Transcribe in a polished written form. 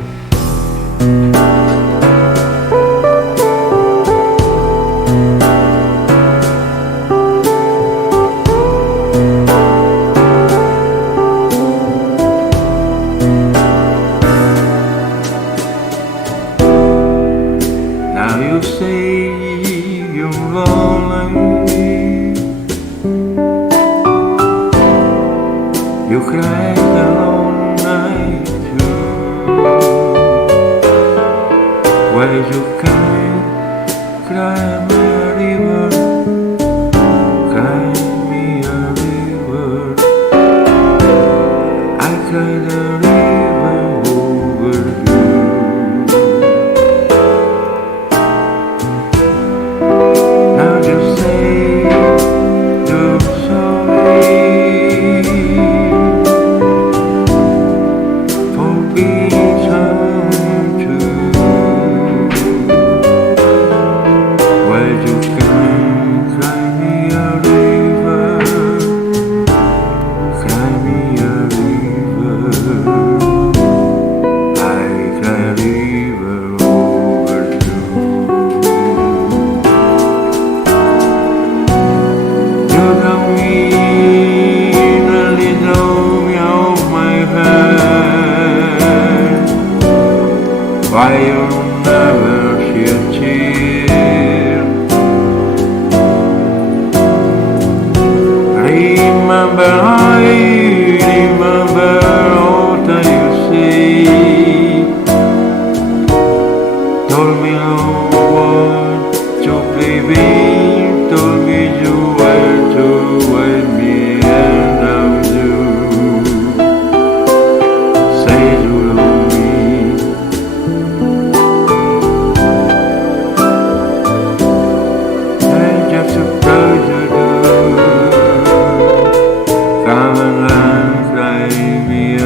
Now you say you're lonely, you cry alone night too. Why you can't cry me a river, cry me a river. I cry the river over you. Now you say you're sorry for being so true. Why you can't cry me a river, cry me a river. I cry a river over you. You got me in a little of my head. Why you never shed tear? Remember, I remember all that you say. Told me what to baby, told me you were to wait me and now you say you love me. I just surprised you do. Come and cry me a